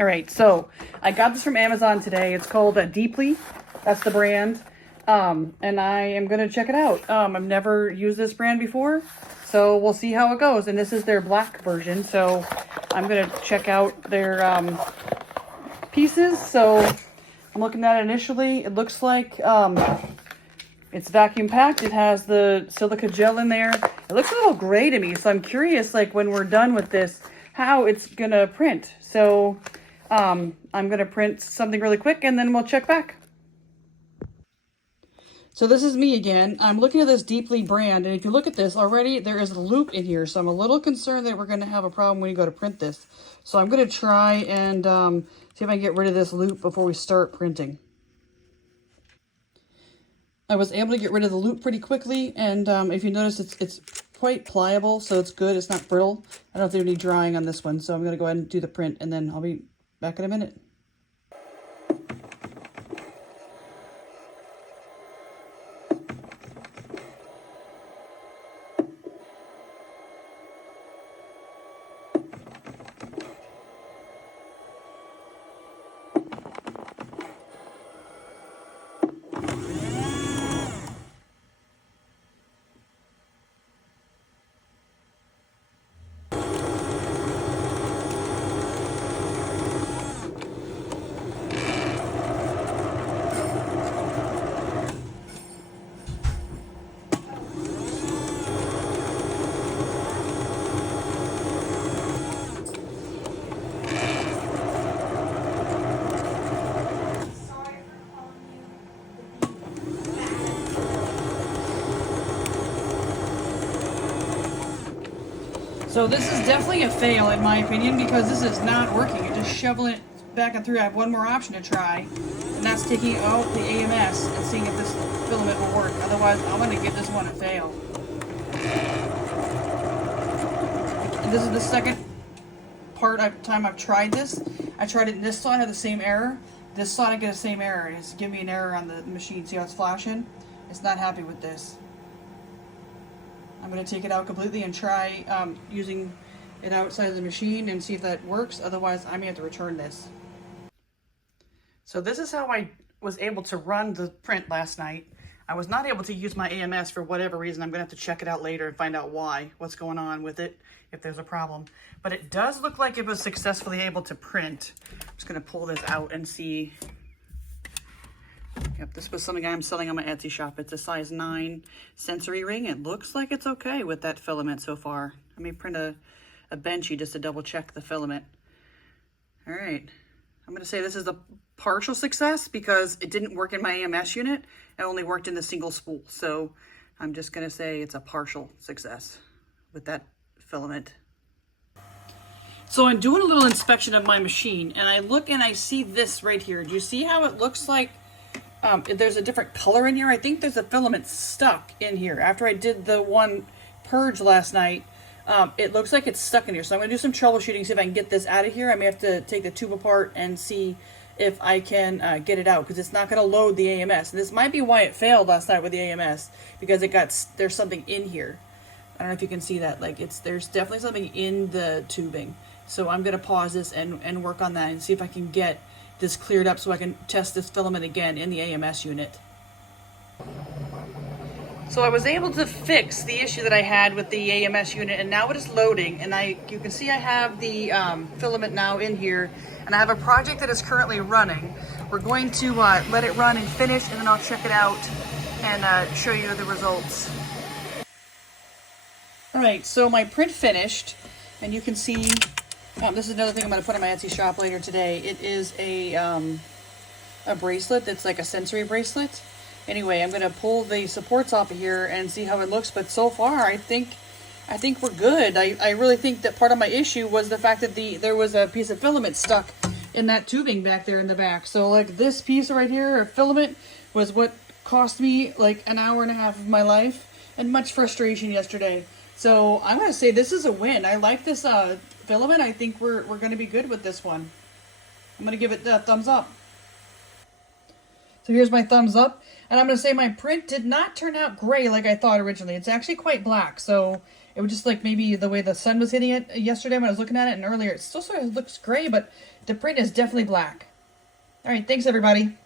All right, so I got this from Amazon today. It's called Deeplee. That's the brand. And I am going to check it out. I've never used this brand before, so we'll see how it goes. And this is their black version, so I'm going to check out their pieces. So I'm looking at it initially. It looks like it's vacuum packed. It has the silica gel in there. It looks a little gray to me, so I'm curious, like, when we're done with this, how it's going to print. So I'm going to print something really quick, and then we'll check back. So this is me again. I'm looking at this Deeplee brand, and if you look at this already, there is a loop in here. So I'm a little concerned that we're going to have a problem when you go to print this. So I'm going to try and see if I can get rid of this loop before we start printing. I was able to get rid of the loop pretty quickly, and if you notice, it's quite pliable, so it's good. It's not brittle. I don't think there's any drying on this one, so I'm going to go ahead and do the print, and then I'll be back in a minute. So this is definitely a fail in my opinion, because this is not working. You're just shoveling it back and through. I have one more option to try, and that's taking out the AMS and seeing if this filament will work. Otherwise, I'm going to give this one a fail. And this is the second time I've tried this. I tried it in this slot, I had the same error. This slot I get the same error. It's giving me an error on the machine. See how it's flashing? It's not happy with this. I'm going to take it out completely and try using it outside of the machine and see if that works. Otherwise, I may have to return this. So this is how I was able to run the print last night. I was not able to use my AMS for whatever reason. I'm going to have to check it out later and find out what's going on with it, if there's a problem. But it does look like it was successfully able to print. I'm just going to pull this out and see. Yep, this was something I'm selling on my Etsy shop. It's a size 9 sensory ring. It looks like it's okay with that filament so far. Let me print a benchy just to double check the filament. All right, I'm gonna say this is a partial success because it didn't work in my AMS unit. It only worked in the single spool. So I'm just gonna say it's a partial success with that filament. So I'm doing a little inspection of my machine, and I look and I see this right here. Do you see how it looks like there's a different color in here? I think there's a filament stuck in here. After I did the one purge last night, it looks like it's stuck in here. So I'm going to do some troubleshooting, see if I can get this out of here. I may have to take the tube apart and see if I can get it out, because it's not going to load the AMS. And this might be why it failed last night with the AMS, because there's something in here. I don't know if you can see that. Like, there's definitely something in the tubing. So I'm going to pause this and work on that and see if I can get this cleared up so I can test this filament again in the AMS unit. So I was able to fix the issue that I had with the AMS unit, and now it is loading, and you can see I have the filament now in here, and I have a project that is currently running. We're going to let it run and finish, and then I'll check it out and show you the results. All right, so my print finished, and you can see this is another thing I'm going to put in my Etsy shop later today. It is a bracelet that's like a sensory bracelet. Anyway, I'm going to pull the supports off of here and see how it looks. But so far, I think we're good. I really think that part of my issue was the fact that there was a piece of filament stuck in that tubing back there in the back. So like this piece right here, of filament, was what cost me like an hour and a half of my life and much frustration yesterday. So I'm going to say this is a win. I like this filament. I think we're going to be good with this one. I'm going to give it the thumbs up. So here's my thumbs up. And I'm going to say my print did not turn out gray like I thought originally. It's actually quite black. So It was just like maybe the way the sun was hitting it yesterday when I was looking at it, and earlier it still sort of looks gray, but the print is definitely black. All right, thanks everybody.